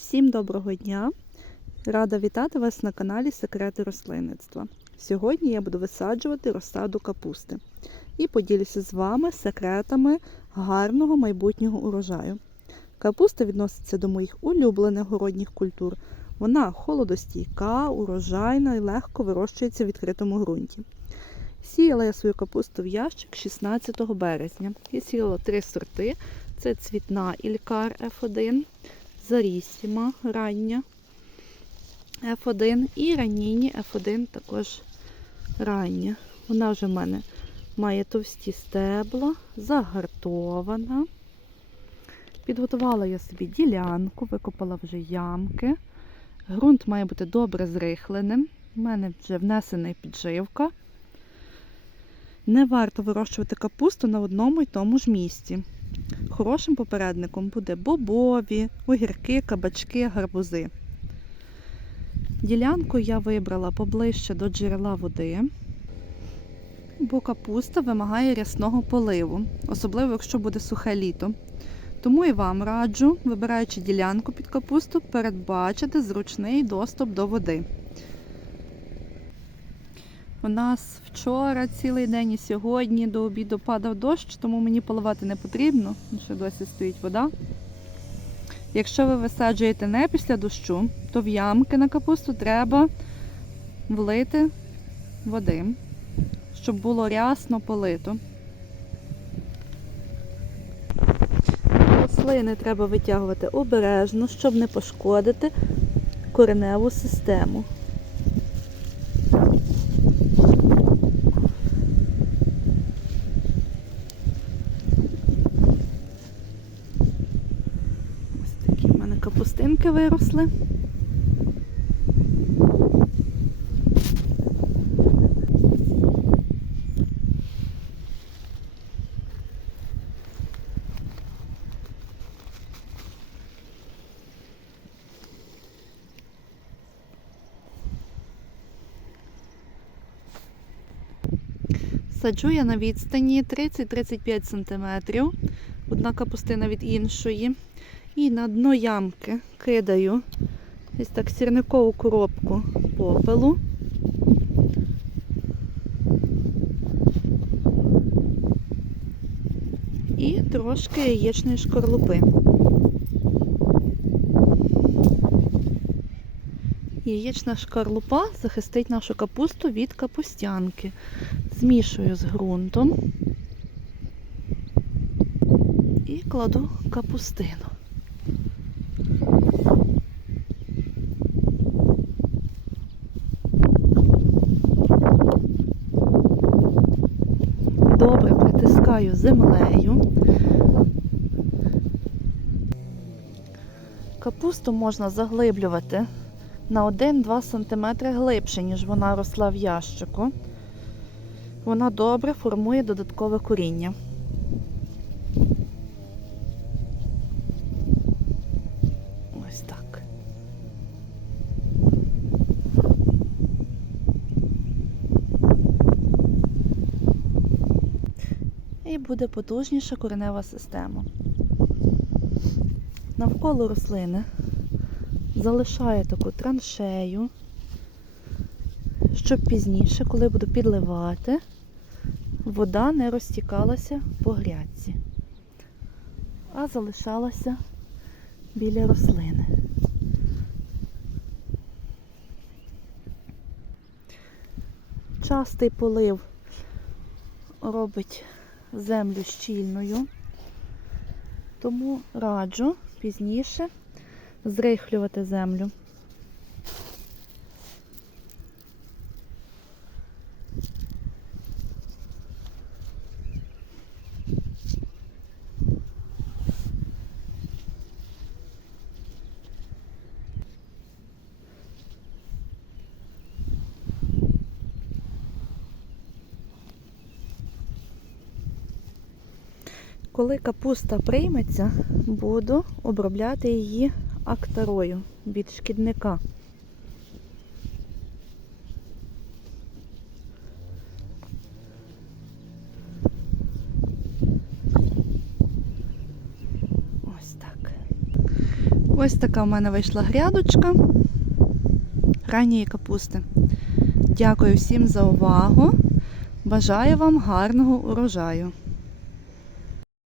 Всім доброго дня! Рада вітати вас на каналі Секрети рослинництва. Сьогодні я буду висаджувати розсаду капусти і поділюся з вами секретами гарного майбутнього урожаю. Капуста відноситься до моїх улюблених городніх культур. Вона холодостійка, урожайна і легко вирощується в відкритому ґрунті. Сіяла я свою капусту в ящик 16 березня. Я сіяла три сорти: це цвітна Ількар F1, Зарісіма рання F1 і ранніні F1 також рання. Вона вже в мене має товсті стебла, загартована. Підготувала я собі ділянку, викопала вже ямки. Грунт має бути добре зрихленим. У мене вже внесена підживка. Не варто вирощувати капусту на одному й тому ж місці. Хорошим попередником буде бобові, огірки, кабачки, гарбузи. Ділянку я вибрала поближче до джерела води, бо капуста вимагає рясного поливу, особливо якщо буде сухе літо. Тому і вам раджу, вибираючи ділянку під капусту, передбачити зручний доступ до води. У нас вчора цілий день і сьогодні до обіду падав дощ, тому мені поливати не потрібно, ще досі стоїть вода. Якщо ви висаджуєте не після дощу, то в ямки на капусту треба влити води, щоб було рясно полито. Рослини треба витягувати обережно, щоб не пошкодити кореневу систему. Ось такі в виросли. Саджу я на відстані 30-35 см, одна капустина від іншої. І на дно ямки кидаю ось так сірникову коробку попелу. І трошки яєчної шкарлупи. Яєчна шкарлупа захистить нашу капусту від капустянки. Змішую з ґрунтом і кладу капустину. Добре притискаю землею. Капусту можна заглиблювати на 1-2 см глибше, ніж вона росла в ящику. Вона добре формує додаткове коріння. Ось так. І буде потужніша коренева система. Навколо рослини залишаю таку траншею, щоб пізніше, коли буду підливати, вода не розтікалася по грядці, а залишалася біля рослини. Частий полив робить землю щільною, тому раджу пізніше зрихлювати землю. Коли капуста прийметься, буду обробляти її актарою від шкідника. Ось така в мене вийшла грядочка ранньої капусти. Дякую всім за увагу. Бажаю вам гарного урожаю!